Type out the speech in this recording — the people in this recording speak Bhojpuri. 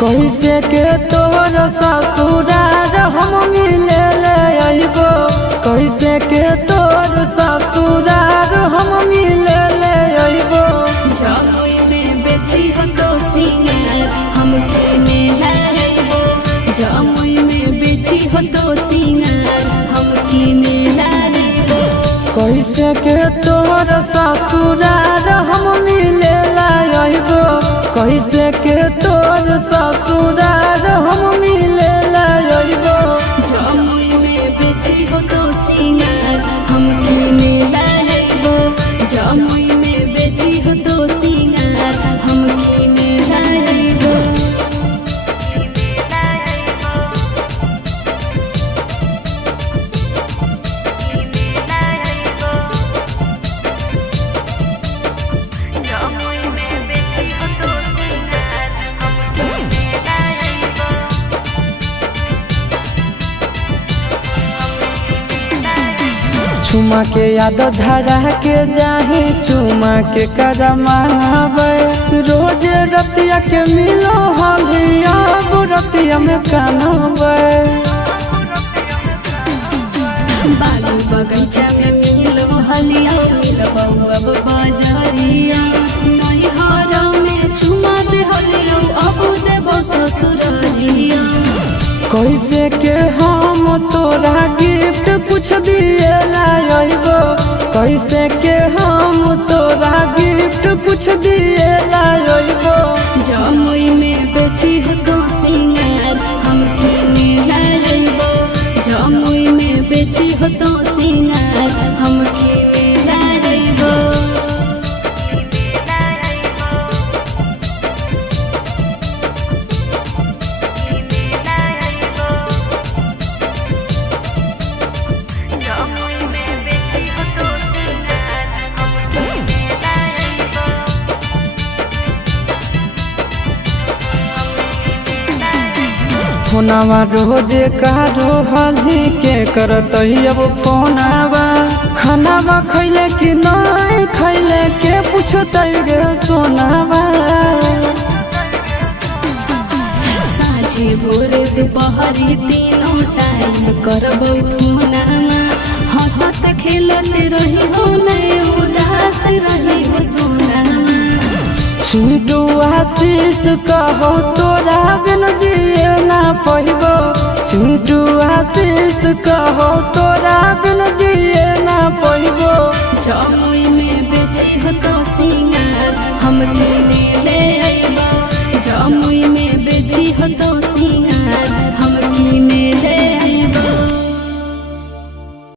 कैसे के तोर ससुरार हम मिले ले अइबो, कैसे के तोर ससुरार हम मिले ले अइबो। जमुई में बेची हो तो सिंगार हम किने लाइबो, जमुई में बेची हो तो सिंगार हम किने लाइबो। कैसे के तोर ससुरार हम मिले ले अइबो, कैसे के तोर ससुरार हम मिले ले अइबो। जमुई में बेची हो तो सिंगार हम किने लाइबो, जमुई में बेची हो तो सिंगार हम किने लाइबो। चुमा के याद धरा के जाही, चुमा के करमावे रोज रतिया के मिलो हलिया रतिया में कानवे। बालू बगीचा में मिलो हलिया मिलबो अब बाजारिया, नहीं हारा में चुमा दे हलिया अब देबो ससुरालिया। कैसे के हम तोरा गिफ्ट कुछ दिए लाइबो, कैसे के हम तोरा गिफ्ट कुछ दिए लाइबो। जमुई में बेची हो तो सिंगार हम किने लाइबो, जमुई में बेची हो तो सिंगार हम किने लाइबो। फोनवा रोजे कारो हल्दी के करत अब फोनवा, खानावा खैले कि नहीं खैले के पूछत गे सोनावा। साझे भोर दुपहरी तीनों टाइम करबो फोनमा, हंसत खेलत रही हो नहीं उदास रही हो सोनामा। छिटू आशीष कहो तोरा बिन जिए ना पइबो, छिटू आशीष कहो तोरा बिन